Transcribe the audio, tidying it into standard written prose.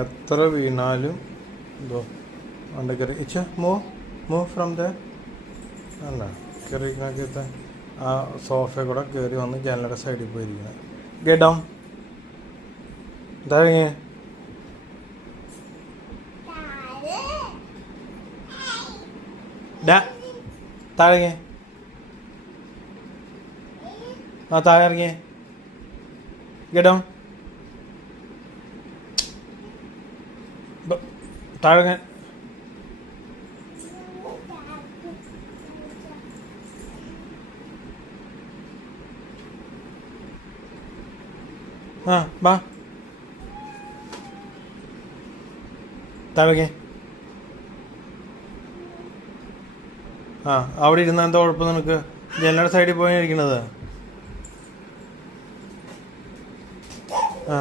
എത്ര വീണാലും എന്തോ ഉണ്ട് കയറി ഇച്ച മൂവ് ഫ്രം ദ അല്ല കയറിക്കണൊക്കെ ആ സോഫ കൂടെ കയറി വന്ന് ജനലയുടെ സൈഡിൽ പോയിരിക്കുന്നത്. Get down. താഴെ താഴെ ആ താഴെ ഇറങ്ങിയേ. Get down. താഴെ ആ ബാ താഴെ ആ അവിടെ ഇരുന്ന എന്താ കുഴപ്പം നിനക്ക്? ജനലയുടെ സൈഡിൽ പോയി ഇരിക്കണത്. ആ